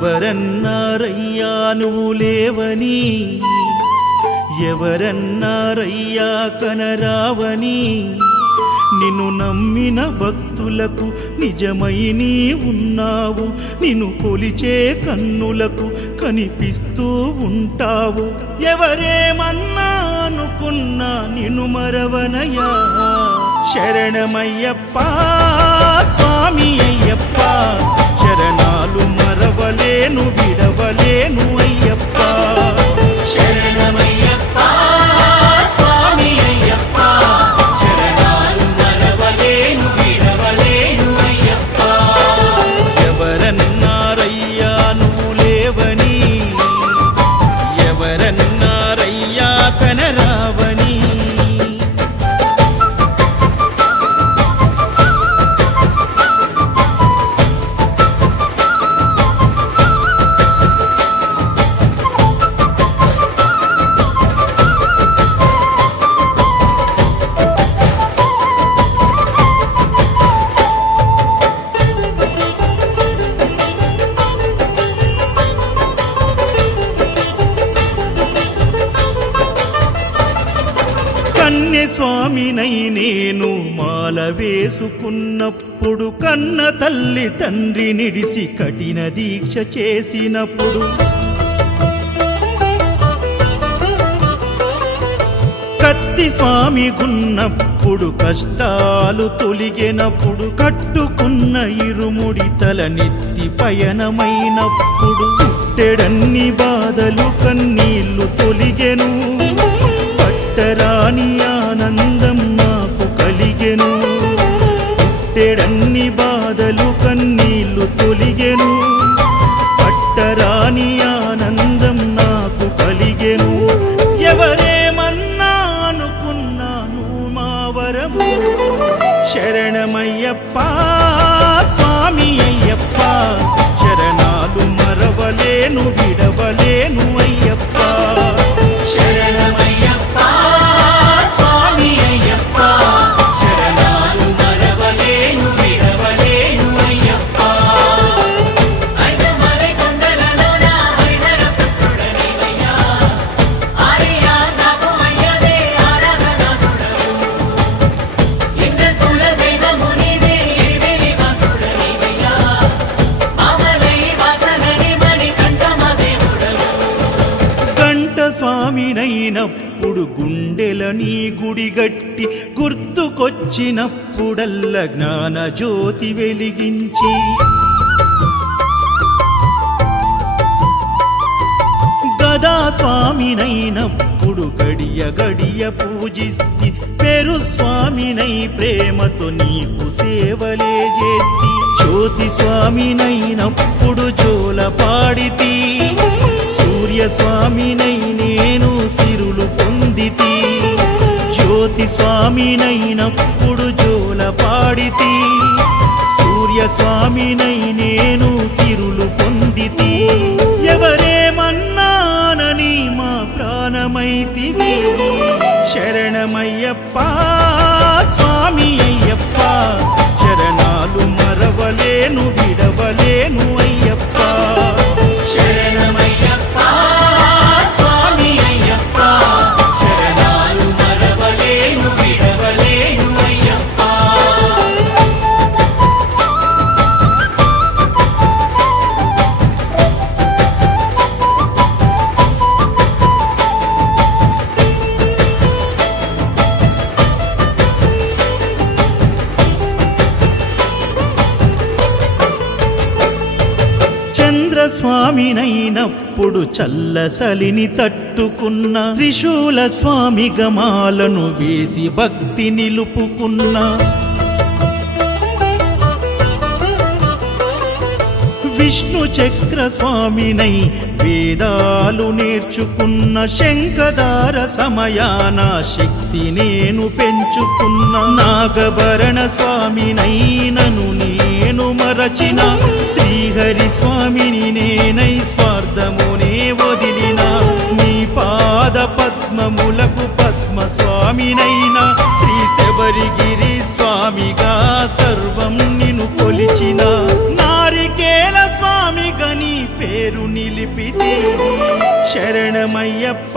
ఎవరన్నారయ్యా నువ్వు లేవని, ఎవరన్నారయ్యా కనరావని, నిన్ను నమ్మిన భక్తులకు నిజమై నీ ఉన్నావు, నిన్ను కొలిచే కన్నులకు కనిపిస్తూ ఉంటావు. ఎవరేమన్నా అనుకున్నా నిన్ను మరవనయ్యా. శరణమయ్యప్ప స్వామి అయ్యప్ప, శరణాలు మరవలేను విడవలేను అయ్యప్ప. శరణమయ్యప్ప స్వామి అయ్యప్ప, శరణాలు మరవలేను విడవలేను అయ్యప్ప. ఎవరన్నారయ్యా నువ్వు లేవని, ఎవరన్నారయ్యా కనరావని. స్వామినై నేను మాల వేసుకున్నప్పుడు, కన్న తల్లి తండ్రి నిడిసి కఠిన దీక్ష చేసినప్పుడు, కత్తి స్వామి గున్నప్పుడు కష్టాలు తొలిగినప్పుడు, కట్టుకున్న ఇరుముడి తల నెత్తి పయనమైనప్పుడు, పుట్టెడన్ని బాధలు కన్నీళ్లు తొలిగెను, పట్టరాని ఆనందం నాకు కలిగెను. పుట్టెడన్ని బాధలు కన్నీళ్లు తొలిగెను, పట్టరాని ఆనందం నాకు కలిగెను. ఎవరేమన్నా అనుకున్నాను మా వరము. శరణమయ్యప్ప స్వామి అయ్యప్ప, శరణాలు మరవలేను విడవలేను అయ్యప్ప. శరణమయ్యప్ప స్వామి అయ్యప్ప, శరణాలు మరవలేను విడవలేను అయ్యప్ప. ఐదమలై కొండలలోన హరిహర పుత్రుడనివయ్యా, ఆర్యా నాకు అయ్యవే ఆరాధనాథుడవు. లింగకుల దైవము నీవే ఇరివెలి వాసుడనివయ్యా, మామలై వాసనని మణికంఠమ దేవుడవు. కంఠ స్వామినైనప్పుడు గుండెల నీ గుడిగట్టి, గుర్తుకొచ్చినప్పుడల్ల జ్ఞాన జ్యోతి వెలిగించి, గదా స్వామినైనప్పుడు గడియ గడియ పూజిస్తి, పేరు స్వామినై ప్రేమతో నీకు సేవలే చేస్తి. జ్యోతి స్వామినైనప్పుడు జోల పాడితి, సూర్య స్వామినై నేను సిరులు పొందితి. జ్యోతి స్వామినైనప్పుడు జోల పాడితి, సూర్య స్వామినై నేను సిరులు పొందితి. ఎవరేమన్నానని మా ప్రాణమైతివి. శరణమయ్యప్ప స్వామి అయ్యప్ప, శరణాలు మరవలేను విడవలేను అయ్యప్ప. శరణమయ్యప్ప స్వామి అయ్యప్ప, శరణాలు మరవలేను విడవలేను అయ్యప్ప. స్వామినైనప్పుడు చల్లసలిని తట్టుకున్న, త్రిశూల స్వామి గమాలను వేసి భక్తి నిలుపుకున్న, విష్ణు చక్ర స్వామినై వేదాలు నేర్చుకున్న, శంఖదార సమయాన శక్తి నేను పెంచుకున్న, నాగభరణ స్వామినై నను నేను మరచిన, శ్రీహరి స్వామిని నేనై స్వార్థమునే వదిలిన, నీ పాద పద్మములకు పద్మ స్వామినైనా, శ్రీ శబరిగిరి స్వామిగా సర్వం నిన్ను కొలిచిన, నారికేల స్వామిగా నీ నేర్పితి శరణమయ్యప్ప